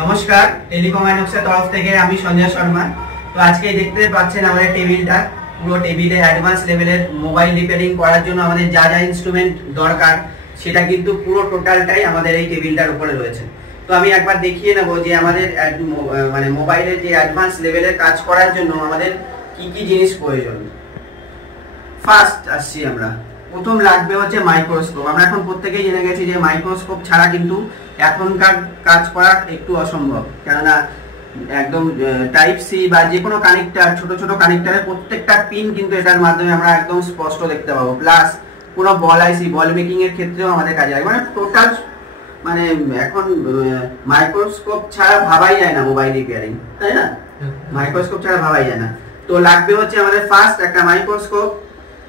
নমস্কার, টেলিকম আইনক্সের তরফ থেকে আমি সঞ্জয় শর্মা। তো আজকে দেখতে পাচ্ছেন আমাদের টেবিলটা, পুরো টেবিলে অ্যাডভান্স লেভেলের মোবাইল রিপেয়ারিং করার জন্য আমাদের যা যা ইনস্ট্রুমেন্ট দরকার সেটা কিন্তু পুরো টোটালটাই আমাদের এই টেবিলটার উপরে রয়েছে। তো আমি একবার দেখিয়ে নেব যে আমাদের মানে মোবাইলের যে অ্যাডভান্স লেভেলের কাজ করার জন্য আমাদের কি কি জিনিস প্রয়োজন। ফার্স্ট আসছি আমরা, প্রথম লাগবে হচ্ছে মাইক্রোস্কোপ। আমরা এখন প্রত্যেকেই জেনে গেছি যে মাইক্রোস্কোপ ছাড়া কিন্তু এখনকার কাজ করা একটু অসম্ভব, কেননা একদম টাইপ সি বা যে কোনো কানেক্টার, ছোট ছোট কানেক্টারের প্রত্যেকটা পিন কিন্তু এটার মাধ্যমে আমরা একদম স্পষ্ট দেখতে পাবো। প্লাস কোনো বল আইসি, বল মেকিং এর ক্ষেত্রেও আমাদের কাজে লাগে। মানে টোটাল মানে এখন মাইক্রোস্কোপ ছাড়া ভাবাই যায় না মোবাইল রিপেয়ারিং, তাই না? মাইক্রোস্কোপ ছাড়া ভাবাই যায় না। তো লাগবে হচ্ছে আমাদের ফার্স্ট একটা মাইক্রোস্কোপ।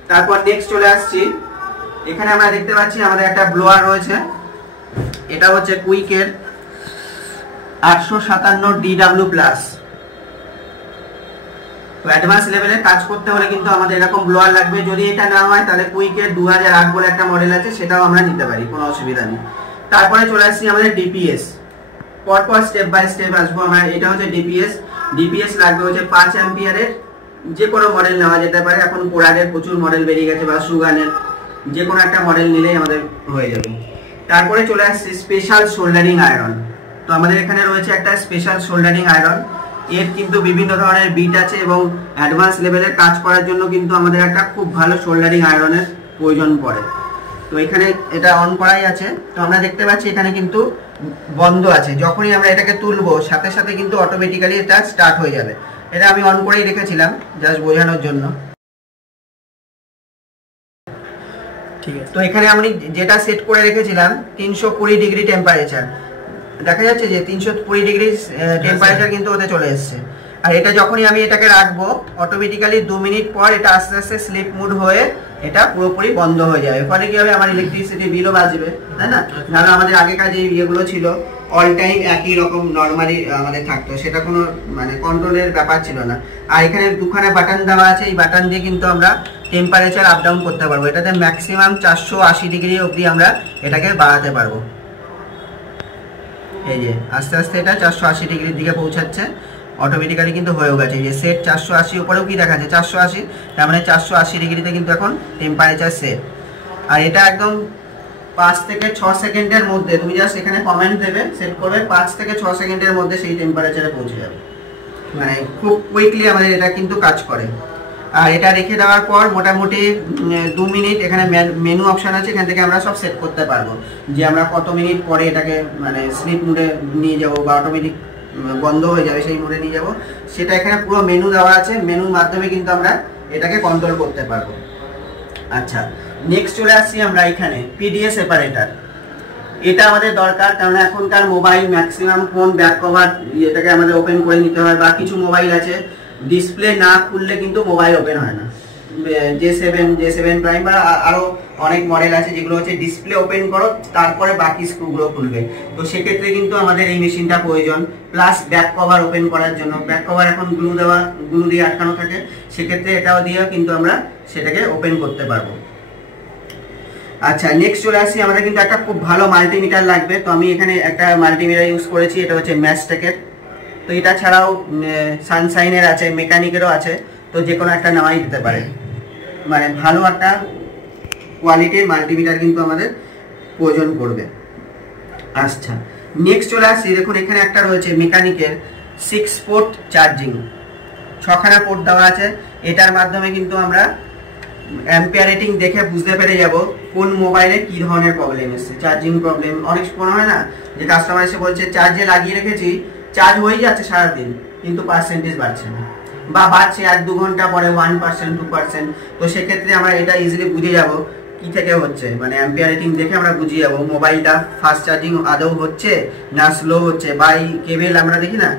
তারপর নেক্সট চলে আসছি, এখানে আমরা দেখতে পাচ্ছি আমাদের একটা ব্লোয়ার রয়েছে। এটা হচ্ছে কুইকের 857 DW প্লাস। তো অ্যাডভান্স লেভেলে কাজ করতে হলে কিন্তু আমাদের এরকম ব্লোয়ার লাগবে। যদি এটা না হয় তাহলে কুইকের 2008 বলে একটা মডেল আছে, সেটাও আমরা নিতে পারি, কোনো অসুবিধা নেই। তারপরে চলে আসছি আমাদের ডিপিএস। পরপর স্টেপ বাই স্টেপ আসবো আমরা। এটা হচ্ছে ডিপিএস লাগবে হচ্ছে 5 অ্যাম্পিয়ারের, যে কোনো মডেল নেওয়া যেতে পারে। এখন কোরাডের প্রচুর মডেল বেরিয়ে গেছে, বা সুগানের যে কোনো একটা মডেল নিলেই আমাদের হয়ে যাবে। তারপরে চলে আসছে স্পেশাল সোল্ডারিং আয়রন। তো আমাদের এখানে রয়েছে একটা স্পেশাল সোল্ডারিং আয়রন। এর কিন্তু বিভিন্ন ধরনের বিট আছে এবং অ্যাডভান্স লেভেলের কাজ করার জন্য কিন্তু আমাদের একটা খুব ভালো সোল্ডারিং আয়রনের প্রয়োজন পড়ে। তো এখানে এটা অন করাই আছে। তো আমরা দেখতে পাচ্ছি এখানে কিন্তু বন্ধ আছে। যখনই আমরা এটাকে তুলবো সাথে সাথে কিন্তু অটোমেটিক্যালি এটা স্টার্ট হয়ে যাবে। এটা আমি অন করেই রেখেছিলাম জাস্ট বোঝানোর জন্য। ঠিক আছে। তো এখানে আমি যেটা সেট করে রেখেছিলাম 320 ডিগ্রি টেম্পারেচার, দেখা যাচ্ছে যে 320 ডিগ্রি টেম্পারেচার কিন্তু ওতে চলে এসছে। আর এটা যখনই আমি এটাকে রাখবো অটোমেটিক্যালি 2 মিনিট পর এটা আস্তে আস্তে স্লিপ মুড হয়ে এটা পুরোপুরি বন্ধ হয়ে যাবে। ফলে কি হবে, আমার ইলেকট্রিসিটি বিলও বাঁচবে, তাই না? নাহলে আমাদের আগেকার যে ইয়েগুলো ছিল অল টাইম একই রকম নর্মালি আমাদের থাকতো, সেটা কোনো মানে কন্ট্রোলের ব্যাপার ছিল না। আর এখানে দুখানে বাটন দেওয়া আছে, এই বাটন দিয়ে কিন্তু আমরা টেম্পারেচার আপ ডাউন করতে পারবো। এটাতে ম্যাক্সিমাম 480 ডিগ্রি অবধি আমরা এটাকে বাড়াতে পারবো। এই যে আস্তে আস্তে এটা 480 ডিগ্রির দিকে পৌঁছাচ্ছে, অটোমেটিক্যালি কিন্তু হয়েও গেছে। এই যে সেট 480, উপরেও কি দেখাচ্ছে 480, তার মানে 480 ডিগ্রিতে কিন্তু এখন টেম্পারেচার সেট। আর এটা একদম 5 থেকে 6 সেকেন্ডের মধ্যে, তুমি জাস্ট এখানে কমেন্ট দেবে, সেট করবে, 5 থেকে 6 সেকেন্ডের মধ্যে সেই টেম্পারেচারে পৌঁছে যাবে। মানে খুব কুইকলি আমাদের এটা কিন্তু কাজ করে। আর এটা রেখে দেওয়ার পর মোটামুটি 2 মিনিট, এখানে মেনু অপশান আছে, এখান থেকে আমরা সব সেট করতে পারবো যে আমরা কত মিনিট পরে এটাকে মানে স্লিপ মুডে নিয়ে যাবো বা অটোমেটিক বন্ধ হয়ে যাবে সেই মোডে নিয়ে যাবো, সেটা এখানে পুরো মেনু দেওয়া আছে। মেনুর মাধ্যমে কিন্তু আমরা এটাকে কন্ট্রোল করতে পারবো। আচ্ছা, নেক্সট চলে আসছি আমরা এখানে পিডিএ সেপারেটর। এটা আমাদের দরকার, কারণ এখনকার mobile maximum phone back cover এটাকে আমাদের ওপেন করে নিতে হয়, বা কিছু মোবাইল আছে ডিসপ্লে না খুললে কিন্তু মোবাইল ওপেন হয় না। J7 প্রাইম বা আরো অনেক মডেল আছে যেগুলো হচ্ছে ডিসপ্লে ওপেন করো তারপরে বাকি স্ক্রুগুলো খুলবে। তো সেক্ষেত্রে কিন্তু আমাদের এই মেশিনটা প্রয়োজন। প্লাস ব্যাক কভার ওপেন করার জন্য, ব্যাক কভার এখন গ্লু দিয়ে আটকানো থাকে, সেক্ষেত্রে এটাও দিয়েও কিন্তু আমরা সেটাকে ওপেন করতে পারবো। আচ্ছা, নেক্সট চলে আসছি, আমাদের কিন্তু একটা খুব ভালো মাল্টিমিটার লাগবে। তো আমি এখানে একটা মাল্টিমিটার ইউজ করেছি, এটা হচ্ছে ম্যাচটেকের। তো এটা ছাড়াও সানশাইনের আছে, মেকানিকেরও আছে, তো যে কোনো একটা নেওয়াই দিতে পারে। মানে ভালো একটা কোয়ালিটির মাল্টিমিটার কিন্তু আমাদের প্রয়োজন পড়বে। আচ্ছা, নেক্সট চলে আসছি, দেখুন এখানে একটা রয়েছে মেকানিকের 6 পোর্ট চার্জিং, 6খানা পোর্ট দেওয়া আছে। এটার মাধ্যমে কিন্তু আমরা অ্যাম্পিয়ার রেটিং দেখে বুঝতে পেরে যাব কোন মোবাইলে কি ধরনের প্রবলেম এসেছে। চার্জিং প্রবলেম, অনেক মনে হয় না যে কাস্টমার এসে বলছে চার্জে লাগিয়ে রেখেছি, চার্জ হয়ে যাচ্ছে সারাদিন কিন্তু পার্সেন্টেজ বাড়ছে না, বা বাড়ছে 1-2 ঘন্টা পরে 1%, 2%। তো সেক্ষেত্রে আমরা এটা ইজিলি বুঝে যাব কি থেকে হচ্ছে, মানে অ্যাম্পিয়ার রেটিং দেখে আমরা বুঝে যাব মোবাইলটা ফাস্ট চার্জিং আদৌ হচ্ছে না স্লো হচ্ছে। বা এই কেবেল আমরা দেখি না,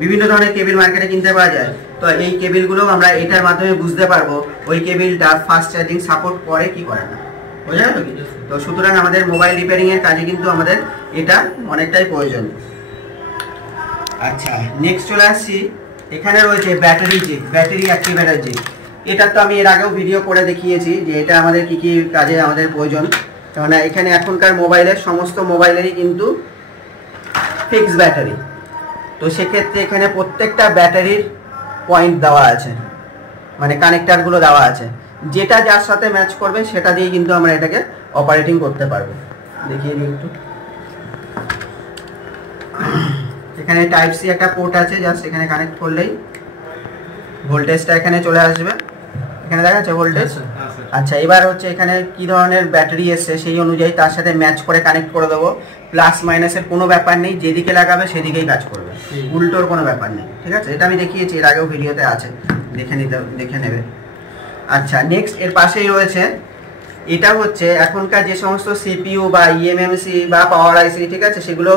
বিভিন্ন ধরনের কেবেল মার্কেটে কিনতে পাওয়া যায়, তো এই কেবেলগুলো আমরা এটার মাধ্যমে বুঝতে পারবো ওই কেবেলটা ফাস্ট চার্জিং সাপোর্ট করে কি করে না। বোঝা গেল কি? তো সুতরাং আমাদের মোবাইল রিপেয়ারিং এর কাজে কিন্তু আমাদের এটা অনেকটাই প্রয়োজন। আচ্ছা, নেক্সট চলে আসছি, এখানে রয়েছে ব্যাটারি জিগ, ব্যাটারি অ্যাক্টিভেটর জিগ। এটা তো আমি এর আগেও ভিডিও করে দেখিয়েছি যে এটা আমাদের কি কি কাজে আমাদের প্রয়োজন। কেননা এখানে এখনকার মোবাইলের সমস্ত মোবাইলেরই কিন্তু ফিক্স ব্যাটারি, তো সেক্ষেত্রে এখানে প্রত্যেকটা ব্যাটারির পয়েন্ট দেওয়া আছে, মানে কানেক্টারগুলো দেওয়া আছে, যেটা যার সাথে ম্যাচ করবে সেটা দিয়ে কিন্তু আমরা এটাকে অপারেটিং করতে পারবো। দেখিয়ে দিই একটু। এখানে টাইপ সি একটা পোর্ট আছে, জাস্ট এখানে কানেক্ট করলেই ভোল্টেজটা এখানে চলে আসবে। এখানে দেখা যাচ্ছে ভোল্টেজ। আচ্ছা, এবার হচ্ছে এখানে কি ধরনের ব্যাটারি এসছে সেই অনুযায়ী তার সাথে ম্যাচ করে কানেক্ট করে দেবো। প্লাস মাইনাসের কোনো ব্যাপার নেই, যেদিকে লাগাবে সেদিকেই কাজ করবে, উল্টোর কোনো ব্যাপার নেই। ঠিক আছে, এটা আমি দেখিয়েছি, এর আগেও ভিডিওতে আছে, দেখে নেবে। আচ্ছা, নেক্সট এর পাশেই রয়েছে, এটা হচ্ছে এখনকার যে সমস্ত সিপিইউ বা ইএমএমসি বা পাওয়ার আইসি, ঠিক আছে, সেগুলো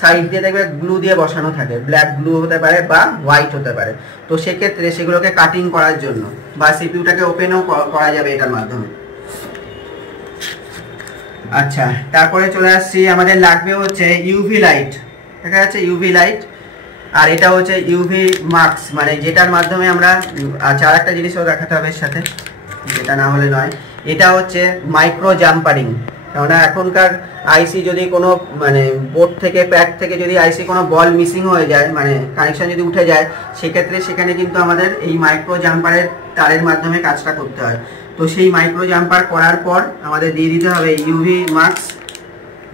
সাইড দিয়ে দেখবে গ্লু দিয়ে বসানো থাকে, ব্ল্যাক গ্লু হতে পারে বা হোয়াইট হতে পারে। তো সেক্ষেত্রে সেগুলোকে কাটিং করার জন্য বা সিপিইউটাকে ওপেনও করা যাবে এটার মাধ্যমে। আচ্ছা, তারপরে চলে আসছি, আমাদের লাগবে হচ্ছে ইউভি লাইট, দেখা যাচ্ছে ইউভি লাইট, আর এটা হচ্ছে ইউভি মাস্ক, মানে যেটার মাধ্যমে আমরা, আচ্ছা আর একটা জিনিসও দেখাতে হবে এর সাথে, যেটা না হলে নয়, এটা হচ্ছে মাইক্রো জাম্পারিং। কেননা এখনকার আইসি যদি কোনো মানে বোর্ড থেকে প্যাড থেকে যদি আইসি কোনো বল মিসিং হয়ে যায়, মানে কানেকশন যদি উঠে যায়, সেক্ষেত্রে সেখানে কিন্তু আমাদের এই মাইক্রো জাম্পারের তারের মাধ্যমে কাজটা করতে হয়। তো সেই মাইক্রো জাম্পার করার পর আমাদের দিয়ে দিতে হবে ইউভি মাস্ক,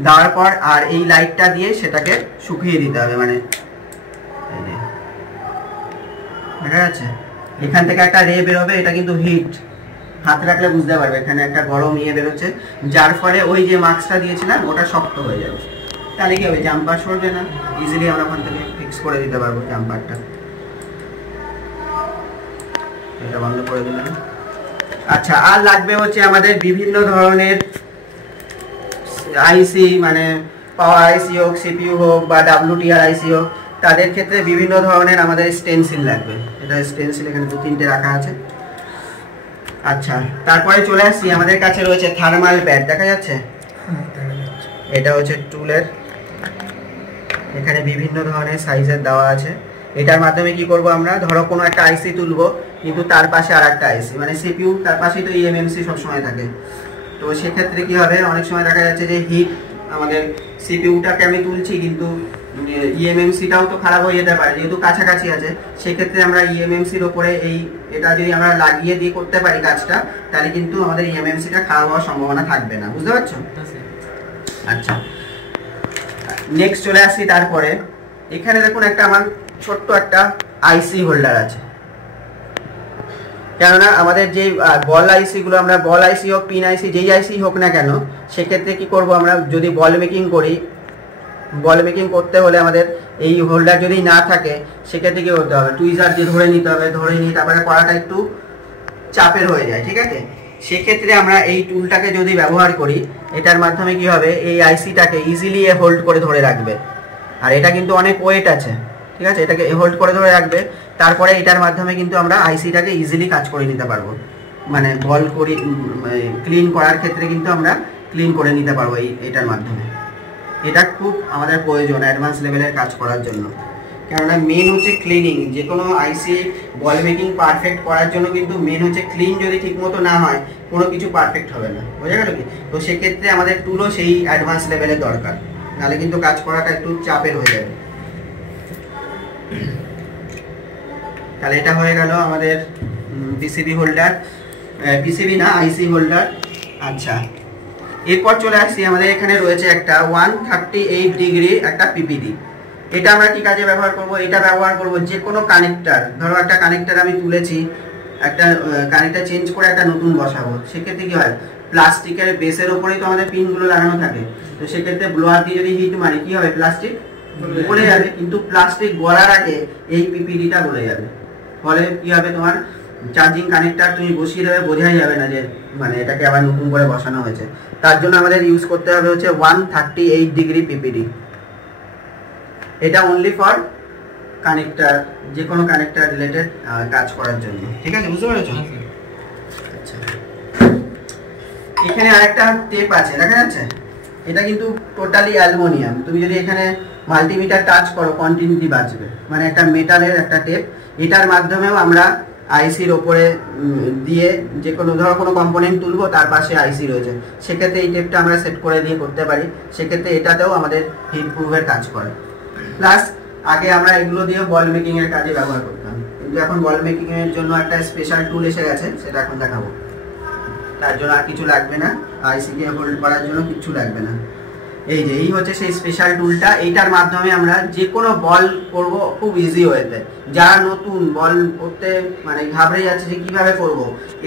দেওয়ার পর আর এই লাইটটা দিয়ে সেটাকে শুকিয়ে দিতে হবে। মানে দেখা যাচ্ছে এখান থেকে একটা রে বেরোবে, এটা কিন্তু হিট, হাতে রাখলে বুঝতে পারবে এখানে একটা গরম ইয়ে বেরোচ্ছে, যার ফলে ওই যে মাস্কটা দিয়েছিলাম ওটা শক্ত হয়ে যাবে। তাহলে কি হবে, জাম্পার সরবে না, ইজিলি আমরা ওখান থেকে ফিক্স করে দিতে পারবো জাম্পারটা। এটা বন্ধ করে দিলাম। আচ্ছা, আর লাগবে হচ্ছে আমাদের বিভিন্ন ধরনের আইসি, মানে পাওয়ার আইসি হোক, সিপিইউ হোক বা ডাব্লিউটিআর আইসি হোক, তাদের ক্ষেত্রে বিভিন্ন ধরনের আমাদের স্টেনসিল লাগবে। এটা স্টেনসিল এখানে 2-3টে রাখা আছে। আচ্ছা, তারপরে চলে আসছি, আমাদের কাছে রয়েছে থার্মাল প্যাড, দেখা যাচ্ছে, এটা হচ্ছে টুলের, এখানে বিভিন্ন ধরনের সাইজের দেওয়া আছে। এটার মাধ্যমে কি করব আমরা, ধরো কোনো একটা আইসি তুলবো, কিন্তু তার পাশে আর একটা আইসি, মানে সিপিইউ তার পাশেই তো ইএমএমসি সবসময় থাকে। তো সেক্ষেত্রে কি হবে, অনেক সময় দেখা যাচ্ছে যে হিট, আমাদের সিপিইউটাকে আমি তুলছি কিন্তু ইএমএমসিটাও তো খারাপ হয়ে যেতে পারে, যেহেতু কাছাকাছি আছে। সেক্ষেত্রে আমরা ইএমএমসির ওপরে এটা যদি আমরা লাগিয়ে দিয়ে করতে পারি কাজটা, তাহলে কিন্তু আমাদের ইএমএমসিটা খারাপ হওয়ার সম্ভাবনা থাকবে না, বুঝতে পারছো? আচ্ছা, নেক্সট চলে আসছি। তারপরে এখানে দেখুন একটা আমার ছোট্ট একটা আইসি হোল্ডার আছে, কেননা আমাদের যে বল আইসিগুলো, আমরা বল আইসি হোক, পিন আইসি, যেই আইসি হোক না কেন, সেক্ষেত্রে কি করব আমরা, যদি বল মেকিং করি, বল মেকিং করতে হলে আমাদের এই হোল্ডার যদি না থাকে, সেক্ষেত্রে কি করতে হবে, টুইজার দিয়ে ধরে নিতে হবে, ধরে নিয়ে তারপরে করাটা একটু চাপের হয়ে যায়, ঠিক আছে। সেক্ষেত্রে আমরা এই টুলটাকে যদি ব্যবহার করি, এটার মাধ্যমে কি হবে, এই আইসিটাকে ইজিলি হোল্ড করে ধরে রাখবে। আর এটা কিন্তু অনেক ওয়েট আছে, ঠিক আছে, এটাকে হোল্ড করে ধরে রাখবে। তারপরে এটার মাধ্যমে কিন্তু আমরা আইসিটাকে ইজিলি কাজ করে নিতে পারবো, মানে বল করি ক্লিন করার ক্ষেত্রে কিন্তু আমরা ক্লিন করে নিতে পারবো এটার মাধ্যমে। এটা খুব আমাদের প্রয়োজন অ্যাডভান্স লেভেলের কাজ করার জন্য, কেননা মেন হচ্ছে ক্লিনিং। যে কোনো আইসি বল মেকিং পারফেক্ট করার জন্য কিন্তু মেন হচ্ছে ক্লিন, যদি ঠিকমতো না হয় কোনো কিছু পারফেক্ট হবে না, বোঝা গেল কি? তো সেক্ষেত্রে আমাদের টুলও সেই অ্যাডভান্স লেভেলের দরকার, নাহলে কিন্তু কাজ করাটা একটু চাপের হয়ে যাবে। তাহলে এটা হয়ে গেল আমাদের পিসিবি হোল্ডার, পিসিবি না আইসি হোল্ডার। আচ্ছা, এরপর চলে আসছি, আমাদের এখানে রয়েছে একটা 138 ডিগ্রি একটা পিপিডি। এটা আমরা কি কাজে ব্যবহার করব, এটা ব্যবহার করব যে কোনো কানেক্টার, ধরো একটা কানেক্টার আমি তুলেছি, একটা কানেক্টার চেঞ্জ করে একটা নতুন বসাবো, সেক্ষেত্রে কি হয়, প্লাস্টিকের বেসের উপরেই তো আমাদের পিনগুলো লাগানো থাকে। তো সেক্ষেত্রে ব্লোয়ার দিয়ে যদি হিট মারি কি হবে, প্লাস্টিক গলে যাবে, কিন্তু প্লাস্টিক গলার আগে এই পিপিডিটা গলে যাবে। ফলে কি হবে, তোমার চার্জিং কানেক্টার তুমি বসিয়ে দেবে, বোঝাই যাবে না যে মানে এটাকে আবার নতুন করে বসানো হয়েছে। তার জন্য আমাদের ইউজ করতে হবে হচ্ছে 138 ডিগ্রি পিপিডি। এটা অনলি ফর কানেক্টার, যে কোনো কানেক্টার রিলেটেড কাজ করার জন্য, ঠিক আছে, বুঝতে পেরেছো? আচ্ছা, এখানে আরেকটা টেপ আছে, দেখা যাচ্ছে, এটা কিন্তু টোটালি অ্যালুমিনিয়াম। তুমি যদি এখানে মাল্টিমিটার টাচ করো কন্টিনিউটি বাজবে, মানে একটা মেটালের একটা টেপ। এটার মাধ্যমেও আমরা আইসির ওপরে দিয়ে যে কোনো, ধরো কোনো কম্পোনেন্ট তুলবো, তার পাশে আইসি রয়েছে, সেক্ষেত্রে এই টেপটা আমরা সেট করে দিয়ে করতে পারি। সেক্ষেত্রে এটাতেও আমাদের হিট প্রুফের কাজ করে। প্লাস আগে আমরা এগুলো দিয়ে বল মেকিং এর কাজে ব্যবহার করতাম, কিন্তু এখন বল মেকিং এর জন্য একটা স্পেশাল টুল এসে গেছে, সেটা এখন দেখাবো। তার জন্য আর কিছু লাগবে না, আইসি কে হোল্ড করার জন্য কিছু লাগবে না। এই হচ্ছে সেই স্পেশাল টুলটা। এইটার মাধ্যমে আমরা যে কোনো বল করব খুব ইজি ওয়েতে। যারা নতুন বল করতে মানে ঘাবড়ে যাচ্ছে যে কিভাবে করব,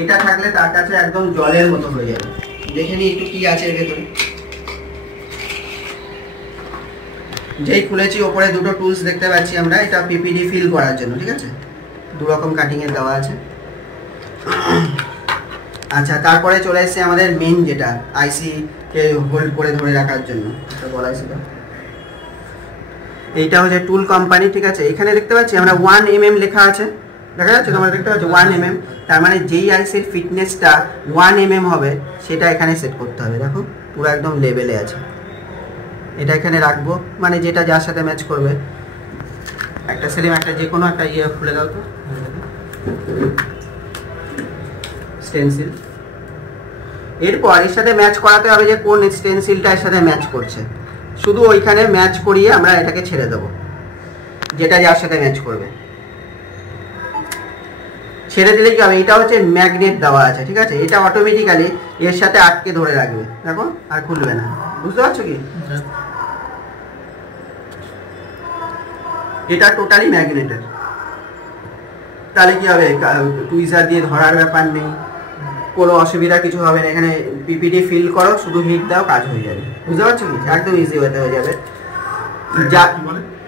এটা থাকলে তার কাছে একদম জলের মতো হয়ে যাবে। দেখে নিই একটু কি আছে এর ভেতরে। যেই খুলেছি ওপরে দুটো টুলস দেখতে পাচ্ছি আমরা, এটা পিপিডি ফিল করার জন্য, ঠিক আছে, দু রকম কাটিং এর দেওয়া আছে। আচ্ছা, তারপরে চলে এসেছে আমাদের মেন যেটা আইসি কে হোল্ড করে ধরে রাখার জন্য, এটা বলা ছিল। এইটা হচ্ছে টুল কোম্পানি, ঠিক আছে। এখানে দেখতে পাচ্ছি আমরা 1 mm লেখা আছে, দেখা যাচ্ছে তোমরা দেখতে পাচ্ছ 1 mm, তার মানে যেই আইসির ফিটনেসটা 1 mm হবে সেটা এখানে সেট করতে হবে। দেখো পুরো একদম লেভেলে আছে। এটা এখানে রাখবো, মানে যেটা যার সাথে ম্যাচ করবে। একটা সেলিম একটা যে কোনো একটা ইয়ে খুলে দাও তো, স্টেনসিল। এরপর এর সাথে ম্যাচ করাতে হবে যে কোন স্টেনসিলটা এর সাথে ম্যাচ করছে। শুধু ওইখানে ম্যাচ করিয়ে আমরা এটাকে ছেড়ে দেবো, যেটা যার সাথে ম্যাচ করবে। ছেড়ে দিলে কি হবে, এটা হচ্ছে ম্যাগনেট দেওয়া আছে, ঠিক আছে। এটা অটোমেটিক্যালি এর সাথে আটকে ধরে রাখবে, দেখো আর খুলবে না। বুঝতে পারছো কি? এটা টোটালি ম্যাগনেটের। তাহলে কি হবে, টুইজার দিয়ে ধরার ব্যাপার নেই, কোনো অসুবিধা কিছু হবে না। এখানে পিপিডি ফিল করো, শুধু হিট দাও, কাজ হয়ে যাবে। বুঝতে পারছো কি? একদম ইজি হতে হয়ে যাবে। যা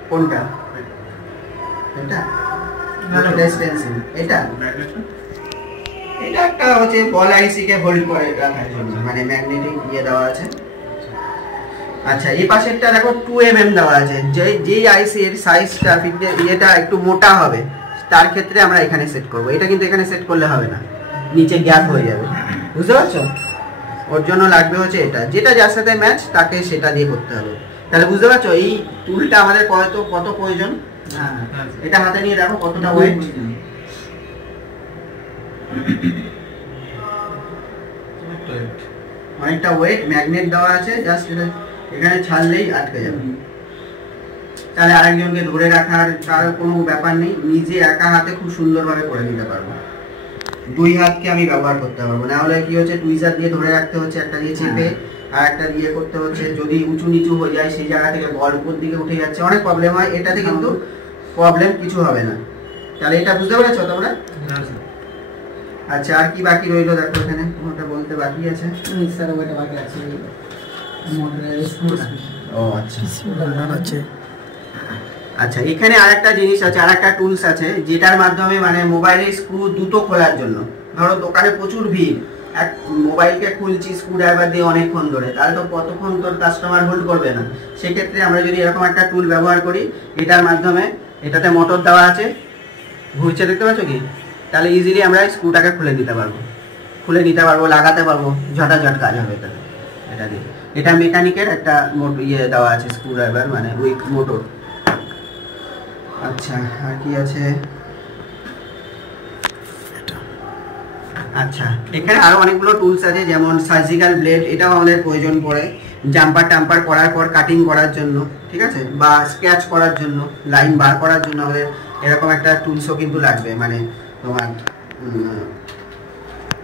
কোনটা, এটা এটা এটা একটা হচ্ছে বল আইসি কে হোল্ড করে রাখার জন্য, মানে ম্যাগনেটিক ইয়ে দেওয়া আছে। আচ্ছা, এই পাশেরটা দেখো 2 mm দেওয়া আছে। যেই আইসি এর সাইজটা এটা একটু মোটা হবে, তার ক্ষেত্রে আমরা এখানে সেট করব। এটা কিন্তু এখানে সেট করলে হবে না, নিচে গ্যাপ হয়ে যাবে। বুঝতে পারছো? ওর জন্য লাগবে হচ্ছে এটা, যেটা যার সাথে ম্যাচ তাকে সেটা দিয়ে করতে হবে। তাহলে বুঝতে পারছো এই টুলটা আমাদের কত প্রয়োজন। এটা হাতে নিয়ে দেখো কতটা ওয়েট, অনেকটা ওয়েট। ম্যাগনেট দেওয়া আছে, জাস্ট এখানে ছাড়লেই আটকে যাবে। তাহলে আরেকজনকে ধরে রাখার তার কোনো ব্যাপার নেই, নিজে একা হাতে খুব সুন্দরভাবে করে নিতে পারবো। 2 হাতকে আমি ব্যবহার করতে পারবো না, হলে কি হচ্ছে টুইজার দিয়ে ধরে রাখতে হচ্ছে, একটা দিয়ে চেপে আর একটা দিয়ে করতে হচ্ছে। যদি উঁচু নিচু হয়ে যায় সেই জায়গা থেকে বল উপর দিকে উঠে যাচ্ছে, অনেক প্রবলেম হয়। এটাতে কিন্তু প্রবলেম কিছু হবে না। তাহলে এটা বুঝতে পেরেছো তোমরা? আচ্ছা, আর কি বাকি রইলো দেখো, এখানে কোনটা বলতে বাকি আছে? মিক্সার ওইটা বাকি আছে, মোটরের স্ক্রু আছে। আচ্ছা, এখানে আরেকটা জিনিস আছে, আরেকটা টুলস আছে, যেটার মাধ্যমে মানে মোবাইলের স্ক্রু দুটো খোলার জন্য। ধরো দোকানে প্রচুর ভিড়, এক মোবাইলকে খুলছি স্ক্রু ড্রাইভার দিয়ে অনেকক্ষণ ধরে, তাহলে তো কতক্ষণ তোর কাস্টমার হোল্ড করবে না। সেক্ষেত্রে আমরা যদি এরকম একটা টুল ব্যবহার করি, এটার মাধ্যমে, এটাতে মোটর দেওয়া আছে, ঘুরছে দেখতে পাচ্ছ কি, তাহলে ইজিলি আমরা স্ক্রুটাকে খুলে নিতে পারবো, লাগাতে পারবো, ঝটাঝট কাজ হবে তাহলে এটা দিয়ে। এটা মেকানিকের একটা ইয়ে দেওয়া আছে, স্ক্রু ড্রাইভার মানে উইক মোটর। আচ্ছা, আর কি আছে? আচ্ছা, এখানে আরো অনেকগুলো টুলস আছে, যেমন সার্জিক্যাল ব্লেড, এটাও আমাদের প্রয়োজন পড়ে জাম্পার টাম্পার করার পর কাটিং করার জন্য, ঠিক আছে, বা স্কেচ করার জন্য, লাইন বার করার জন্য আমাদের এরকম একটা টুলসও কিন্তু লাগবে, মানে তোমার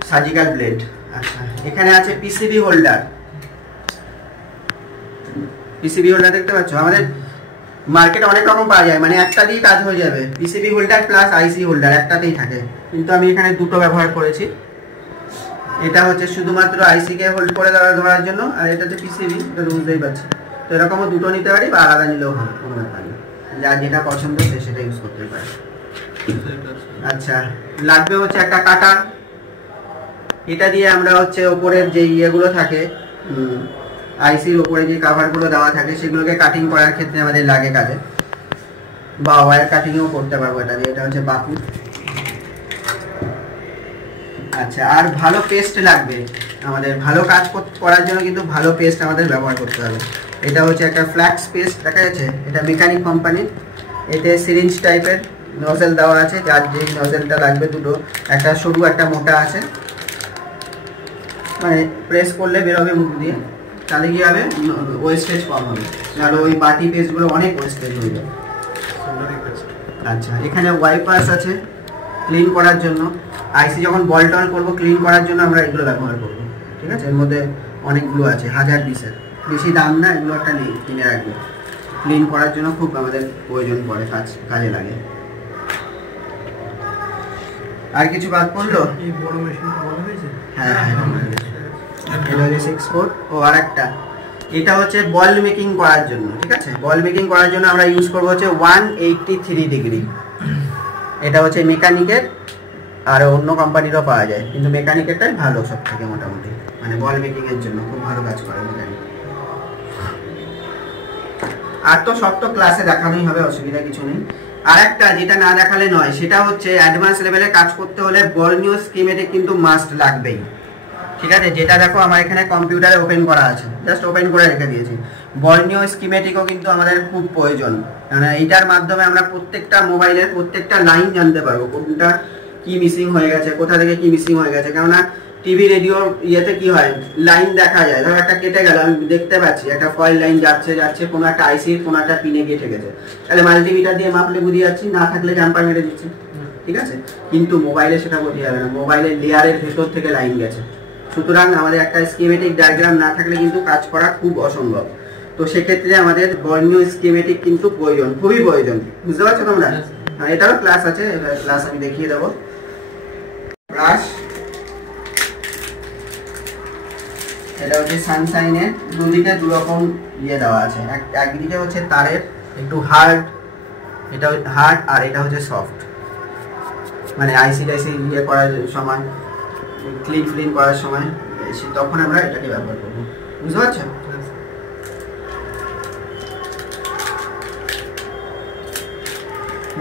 সার্জিক্যাল ব্লেড। আচ্ছা, এখানে আছে পিসিবি হোল্ডার। দেখতে পাচ্ছ আমাদের মার্কেটে অনেক রকম পাওয়া যায়, মানে একটা দিয়ে কাজ হয়ে যাবে। PCB holder plus IC holder একটাতেই থাকে, কিন্তু আমি এখানে দুটো ব্যবহার করেছি। এটা হচ্ছে শুধুমাত্র আইসি কে হোল্ড করে ধরার জন্য, আর এটাতে পিসিবি, এটা বুঝতেই পারছি। তো এরকমও দুটো নিতে পারি, বা আলাদা নিলেও হবে, কোনো ব্যাপার নেই। যার যেটা পছন্দ সে সেটা ইউজ করতে পারে। আচ্ছা, লাগবে হচ্ছে একটা কাটার। এটা দিয়ে আমরা হচ্ছে ওপরের যে ইয়েগুলো থাকে, আইসির উপরে যে কাভারগুলো দেওয়া থাকে, সেগুলোকে কাটিং করার ক্ষেত্রে আমাদের লাগে কাজে, বা ওয়্যার কাটিংও করতে পারবো এটা দিয়ে। এটা হচ্ছে বাকু। আচ্ছা, আর ভালো পেস্ট লাগবে আমাদের, ভালো কাজ করার জন্য কিন্তু ভালো পেস্ট আমাদের ব্যবহার করতে হবে। এটা হচ্ছে একটা ফ্ল্যাক্স পেস্ট, দেখা যাচ্ছে, এটা মেকানিক কোম্পানির। এতে সিরিঞ্জ টাইপের নজেল দেওয়া আছে, যার যে নজেলটা লাগবে দুটো, একটা সরু একটা মোটা আছে, মানে প্রেস করলে বেরোবে মুখ দিয়ে, তাহলে কি হবে, ওয়েস্টেজ কম হবে। নাহলে ওই বাটি পেস্টগুলো অনেক ওয়েস্টেজ হয়ে যাবে। আচ্ছা, এখানে ওয়াইপার্স আছে ক্লিন করার জন্য। আইসি যখন বল টল করবো ক্লিন করার জন্য আমরা এগুলো ব্যবহার করব, ঠিক আছে। এর মধ্যে অনেকগুলো আছে, 1000 পিসের, বেশি দাম না, এগুলো একটা নেই, কিনে রাখবো। ক্লিন করার জন্য খুব আমাদের প্রয়োজন পড়ে, কাজে লাগে। আর কিছু বাদ পড়লো? হ্যাঁ, এটা হচ্ছে 6 ও আর একটা, এটা হচ্ছে বল মেকিং করার জন্য, ঠিক আছে। বল মেকিং করার জন্য আমরা ইউজ করবো হচ্ছে 183 ডিগ্রি। এটা হচ্ছে মেকানিকের, আর অন্য কোম্পানিরও পাওয়া যায়, কিন্তু মেকানিকেরটাই ভালো সব থেকে মোটামুটি, মানে বল মেকিং এর জন্য খুব ভালো কাজ করে মেকানিক। আর তো সব তো ক্লাসে দেখানোই হবে, অসুবিধা কিছু নেই। আর একটা যেটা না দেখালে নয়, সেটা হচ্ছে অ্যাডভান্স লেভেলে কাজ করতে হলে বর্নিও স্কিমেটিক কিন্তু মাস্ট লাগবেই, ঠিক আছে। যেটা দেখো আমার এখানে কম্পিউটারে ওপেন করা আছে, জাস্ট ওপেন করে রেখে দিয়েছি। বর্নিও স্কিমেটিকও কিন্তু আমাদের খুব প্রয়োজন, মানে এইটার মাধ্যমে আমরা প্রত্যেকটা মোবাইলের প্রত্যেকটা লাইন জানতে পারবো, কোনটা কি মিসিং হয়ে গেছে, কোথা থেকে কি মিসিং হয়ে গেছে। কেননা টিভি রেডিওর ইয়েতে কি হয়, লাইন দেখা যায়, ধরো একটা কেটে গেল, আমি দেখতে পাচ্ছি একটা ফয়েল লাইন যাচ্ছে কোনো একটা আইসির কোনো একটা পিনে গিয়ে ঠেকেছে, তাহলে মাল্টিমিটার দিয়ে মাপলে বুঝিয়ে যাচ্ছি, না থাকলে জাম্পার মেরে দিচ্ছি, ঠিক আছে। কিন্তু মোবাইলে সেটা বোঝা যাবে না, মোবাইলের লেয়ারের ভেতর থেকে লাইন গেছে। সুতরাং আমাদের একটা স্কিমেটিক ডায়াগ্রাম না থাকলে কিন্তু কাজ করা খুব অসম্ভব। তো সেক্ষেত্রে আমাদের বর্নিও স্কিমেটিক কিন্তু প্রয়োজন, খুবই প্রয়োজন, বুঝতে পারছো তোমরা? এটারও ক্লাস আছে, ক্লাস আমি দেখিয়ে দেবো। ব্রাশ, এটা হচ্ছে সানশাইনের, দুদিকে দুরকম ইয়ে দেওয়া আছে, একদিকে হচ্ছে তারের একটু হার্ড, এটা হার্ড, আর এটা হচ্ছে সফট, মানে আইসি টাইসি ইয়ে করার সময়, ক্লিন করার সময় তখন আমরা এটাকে ব্যবহার করবো, বুঝতে পারছো?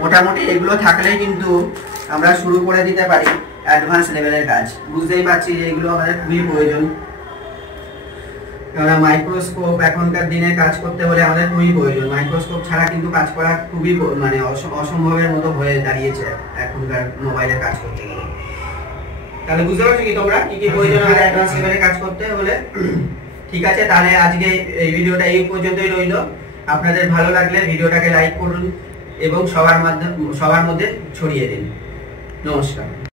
মোটামুটি এগুলো থাকলেই কিন্তু আমরা শুরু করে দিতে পারি অ্যাডভান্স লেভেলের কাজ। বুঝতেই পারছি যে এগুলো আমাদের খুবই প্রয়োজন, কারণ মাইক্রোস্কোপ এখনকার দিনে কাজ করতে হলে আমাদের খুবই প্রয়োজন। মাইক্রোস্কোপ ছাড়া কিন্তু কাজ করা খুবই মানে অসম্ভবের মতো হয়ে দাঁড়িয়েছে এখনকার মোবাইলে কাজ করতে গেলে। তাহলে বুঝতে পারছো কি তোমরা কি কি প্রয়োজন আমাদের অ্যাডভান্স লেভেলে কাজ করতে হলে? ঠিক আছে, তাহলে আজকে এই ভিডিওটা এই পর্যন্তই রইল। আপনাদের ভালো লাগলে ভিডিওটাকে লাইক করুন এবং সবার মধ্যে ছড়িয়ে দিন। নমস্কার।